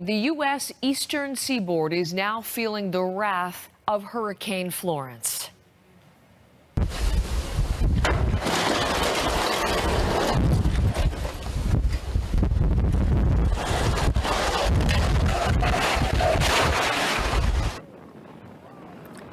The U.S. eastern seaboard is now feeling the wrath of Hurricane Florence.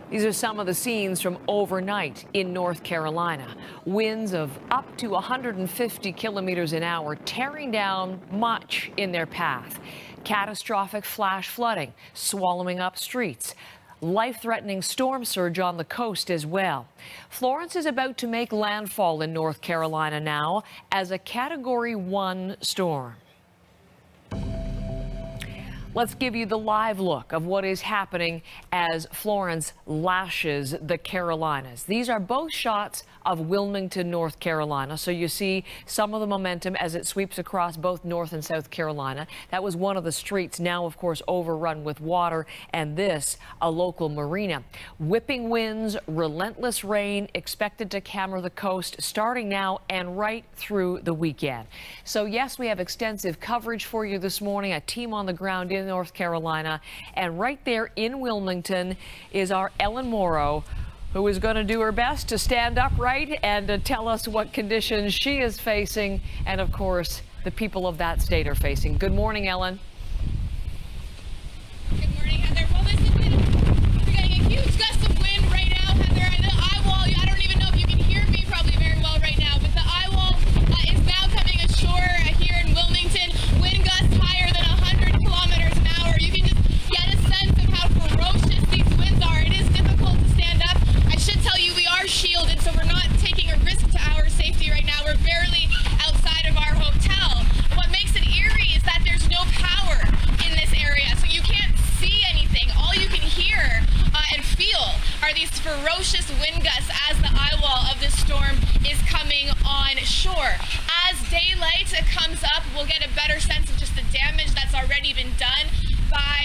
These are some of the scenes from overnight in North Carolina. Winds of up to 150 kilometers an hour tearing down much in their path. Catastrophic flash flooding swallowing up streets. Life-threatening storm surge on the coast as well. Florence is about to make landfall in North Carolina now as a Category 1 storm. Let's give you the live look of what is happening as Florence lashes the Carolinas. These are both shots of Wilmington, North Carolina. So you see some of the momentum as it sweeps across both North and South Carolina. That was one of the streets, now of course overrun with water, and this a local marina. Whipping winds, relentless rain expected to hammer the coast starting now and right through the weekend. So yes, we have extensive coverage for you this morning. A team on the ground in North Carolina, and right there in Wilmington is our Ellen Morrow, who is going to do her best to stand upright and to tell us what conditions she is facing, and of course the people of that state are facing. Good morning, Ellen. Good morning, Heather. Well, we're getting a huge gust of wind right now, Heather. The eye wall, I don't even know if you can hear me probably very well right now, but the eye wall is now coming ashore here in Wilmington. Wind gusts higher than 100 kilometers an hour. You can just get a sense of how ferocious these winds are. It is difficult to stand up. I should tell you we are shielded, so we're not taking a risk to our safety right now. We're barely outside of our hotel. What makes it eerie is that there's no power in this area, so you can't see anything. All you can hear and feel are these ferocious wind gusts as the eye wall of this storm is coming on shore. As daylight comes up, we'll get a better sense of just the damage that's already been done by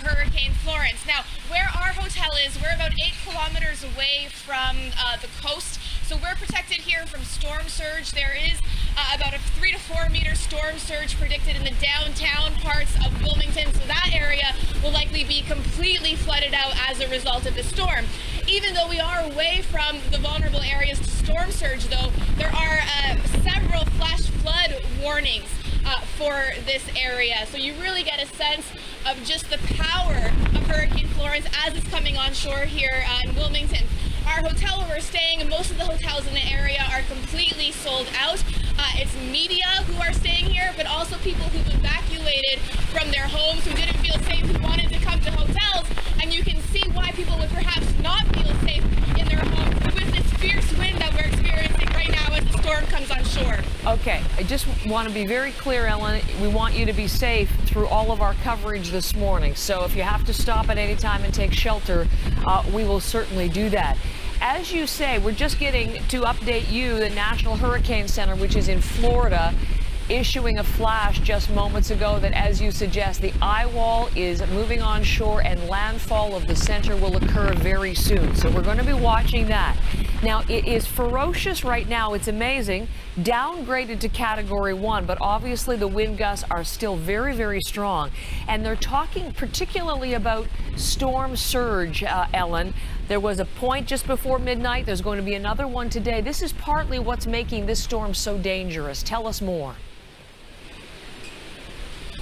Hurricane Florence. Now, where our hotel is, we're about 8 kilometers away from the coast, so we're protected here from storm surge. There is about a 3 to 4 meter storm surge predicted in the downtown parts of Wilmington, so that area will likely be completely flooded out as a result of the storm. Even though we are away from the vulnerable areas to storm surge, though, there are several flash flood warnings for this area. So you really get a sense of just the power of Hurricane Florence as it's coming on shore here in Wilmington. Our hotel where we're staying, and most of the hotels in the area are completely sold out. It's media who are staying here, but also people who've evacuated from their homes, who didn't feel safe, who wanted to come to hotels. And you can see why people would perhaps not feel safe in their homes with this fierce wind that we're experiencing right now as the storm comes on shore. Okay, I just want to be very clear, Ellen. We want you to be safe through all of our coverage this morning. So if you have to stop at any time and take shelter, we will certainly do that. As you say, we're just getting to update you, the National Hurricane Center, which is in Florida, issuing a flash just moments ago that, as you suggest, the eye wall is moving on shore and landfall of the center will occur very soon. So we're going to be watching that. Now, it is ferocious right now. It's amazing. Downgraded to Category 1, but obviously the wind gusts are still very, very strong. And they're talking particularly about storm surge, Ellen. There was a point just before midnight. There's going to be another one today. This is partly what's making this storm so dangerous. Tell us more.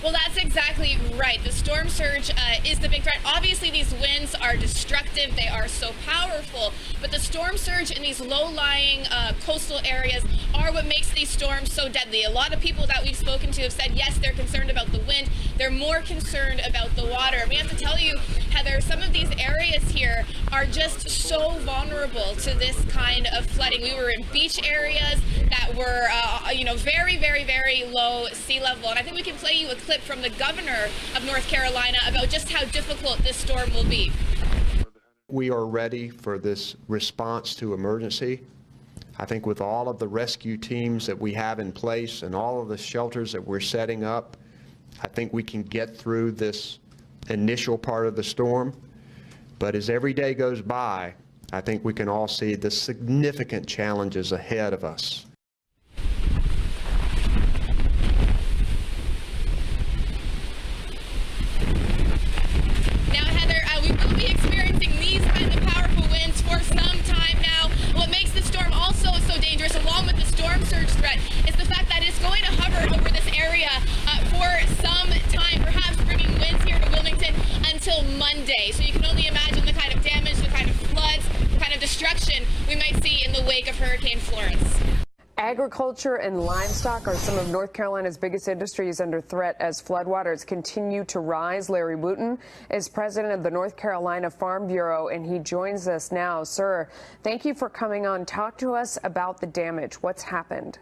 Well, that's exactly right. The storm surge is the big threat. Obviously, these winds are destructive. They are so powerful. But the storm surge in these low-lying coastal areas are what makes these storms so deadly. A lot of people that we've spoken to have said, yes, they're concerned about the wind. They're more concerned about the water. We have to tell you, Heather, some of these areas here are just so vulnerable to this kind of flooding. We were in beach areas that were, very, very, very low sea level. And I think we can play you a clip from the governor of North Carolina about just how difficult this storm will be. We are ready for this response to emergency. I think with all of the rescue teams that we have in place and all of the shelters that we're setting up, I think we can get through this initial part of the storm. But as every day goes by, I think we can all see the significant challenges ahead of us. one day. So you can only imagine the kind of damage, the kind of floods, the kind of destruction we might see in the wake of Hurricane Florence. Agriculture and livestock are some of North Carolina's biggest industries under threat as floodwaters continue to rise. Larry Wooten is president of the North Carolina Farm Bureau, and he joins us now. Sir, thank you for coming on. Talk to us about the damage. What's happened?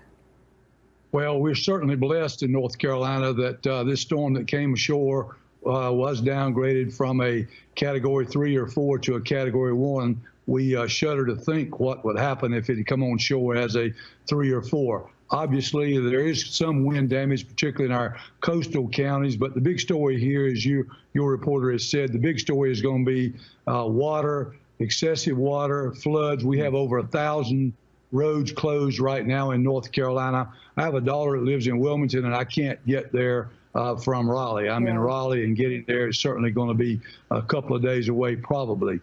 Well, we're certainly blessed in North Carolina that this storm that came ashore was downgraded from a Category 3 or 4 to a Category 1. We shudder to think what would happen if it had come on shore as a 3 or 4. Obviously, there is some wind damage, particularly in our coastal counties, but the big story here, as your reporter has said, the big story is going to be water, excessive water, floods. We have over 1,000 roads closed right now in North Carolina. I have a daughter that lives in Wilmington, and I can't get there from Raleigh. I'm in Raleigh, and getting there is certainly going to be a couple of days away, probably.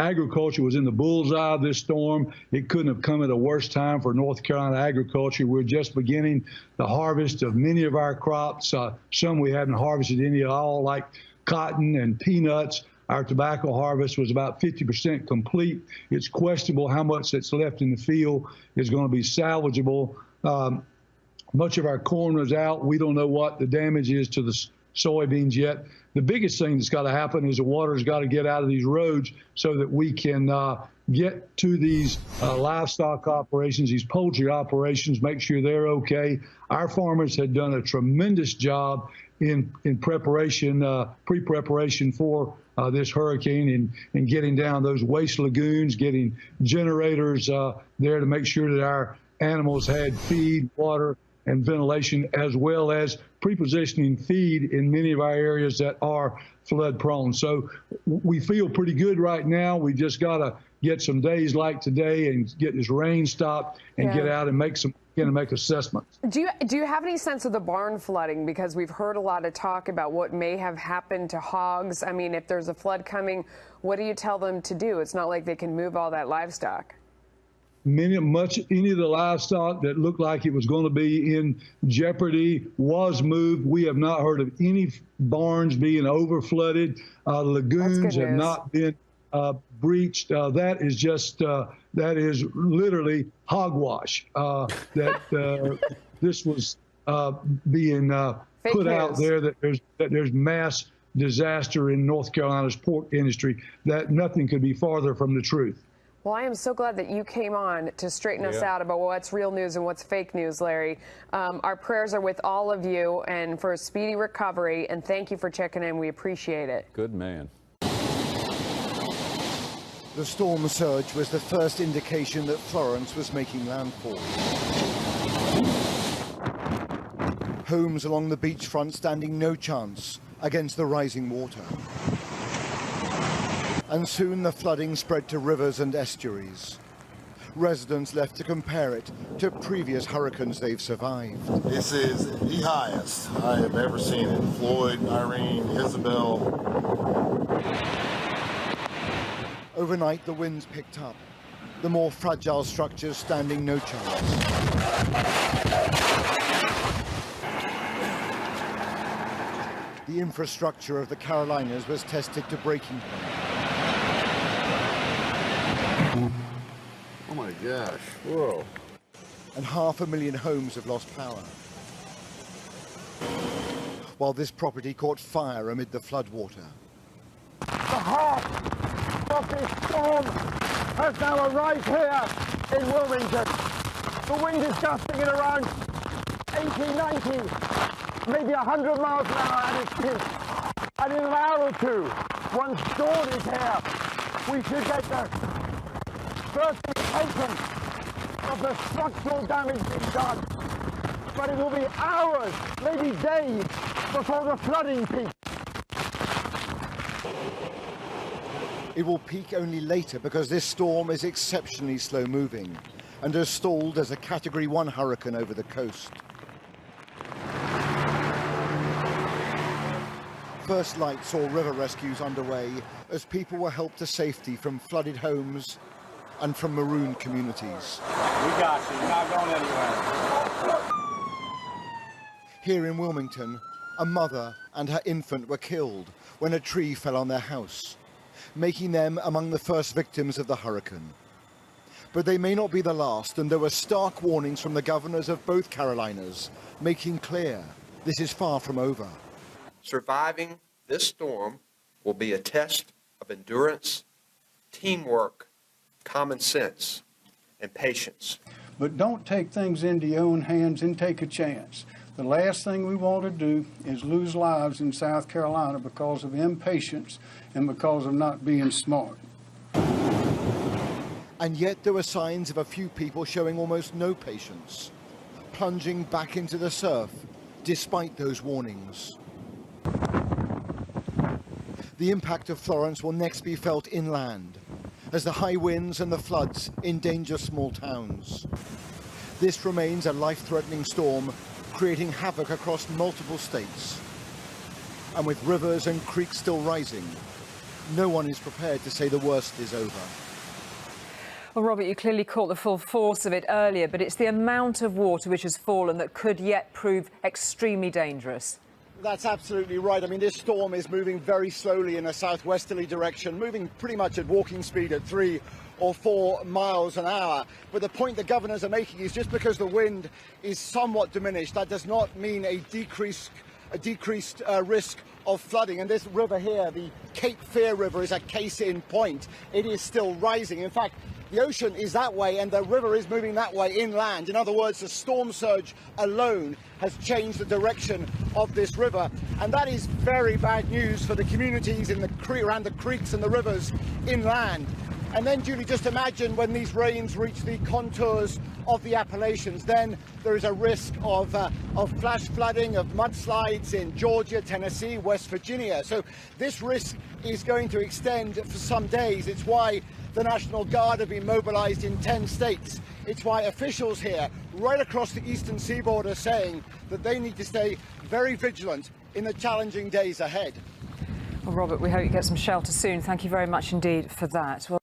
Agriculture was in the bullseye of this storm. It couldn't have come at a worse time for North Carolina agriculture. We're just beginning the harvest of many of our crops. Some we haven't harvested any at all, like cotton and peanuts. Our tobacco harvest was about 50% complete. It's questionable how much that's left in the field is going to be salvageable. Much of our corn was out. We don't know what the damage is to the soybeans yet. The biggest thing that's got to happen is the water's got to get out of these roads so that we can get to these livestock operations, these poultry operations, make sure they're okay. Our farmers had done a tremendous job in preparation, pre-preparation for this hurricane and getting down those waste lagoons, getting generators there to make sure that our animals had feed, water, and ventilation, as well as prepositioning feed in many of our areas that are flood prone. So we feel pretty good right now. We just got to get some days like today and get this rain stopped and get out and make assessments. Do you have any sense of the barn flooding? Because we've heard a lot of talk about what may have happened to hogs. I mean, if there's a flood coming, what do you tell them to do? It's not like they can move all that livestock. Any of the livestock that looked like it was going to be in jeopardy was moved. We have not heard of any barns being overflooded. Lagoons have not been breached. That is just that is literally hogwash. This was being put out there that there's mass disaster in North Carolina's pork industry. That nothing could be farther from the truth. Well, I am so glad that you came on to straighten us out about what's real news and what's fake news, Larry. Our prayers are with all of you and for a speedy recovery, and thank you for checking in. We appreciate it. Good man. The storm surge was the first indication that Florence was making landfall. Homes along the beachfront standing no chance against the rising water. And soon the flooding spread to rivers and estuaries. Residents left to compare it to previous hurricanes they've survived. This is the highest I have ever seen it. Floyd, Irene, Isabel. Overnight, the winds picked up, the more fragile structures standing no chance. The infrastructure of the Carolinas was tested to breaking point. Oh my gosh, whoa. And 500,000 homes have lost power. While this property caught fire amid the floodwater. The heart of this storm has now arrived here in Wilmington. The wind is gusting at around 80, 90, maybe 100 miles an hour at its peak. And in an hour or two, once dawn is here, we should get the first indication of the structural damage being done. But it will be hours, maybe days, before the flooding peaks. It will peak only later because this storm is exceptionally slow moving and has stalled as a Category 1 hurricane over the coast. First light saw river rescues underway as people were helped to safety from flooded homes and from marooned communities. We got you. You're not going anywhere. Here in Wilmington, A mother and her infant were killed when a tree fell on their house, making them among the first victims of the hurricane. But they may not be the last, and there were stark warnings from the governors of both Carolinas, making clear this is far from over. Surviving this storm will be a test of endurance, teamwork, common sense, and patience. But don't take things into your own hands and take a chance. The last thing we want to do is lose lives in South Carolina because of impatience and because of not being smart. And yet there were signs of a few people showing almost no patience, plunging back into the surf despite those warnings. The impact of Florence will next be felt inland, as the high winds and the floods endanger small towns. This remains a life-threatening storm, creating havoc across multiple states. And with rivers and creeks still rising, no one is prepared to say the worst is over. Well, Robert, you clearly caught the full force of it earlier, but it's the amount of water which has fallen that could yet prove extremely dangerous. That's absolutely right. I mean, this storm is moving very slowly in a southwesterly direction, moving pretty much at walking speed at 3 or 4 miles an hour. But the point the governors are making is just because the wind is somewhat diminished, that does not mean a decreased risk of flooding. And this river here, the Cape Fear River, is a case in point. It is still rising. In fact, the ocean is that way and the river is moving that way inland. In other words, the storm surge alone has changed the direction of this river. And that is very bad news for the communities in around the creeks and the rivers inland. And then, Julie, just imagine when these rains reach the contours of the Appalachians, then there is a risk of flash flooding, of mudslides in Georgia, Tennessee, West Virginia. So this risk is going to extend for some days. It's why the National Guard have been mobilized in 10 states. It's why officials here, right across the eastern seaboard, are saying that they need to stay very vigilant in the challenging days ahead. Well, Robert, we hope you get some shelter soon. Thank you very much indeed for that. Well,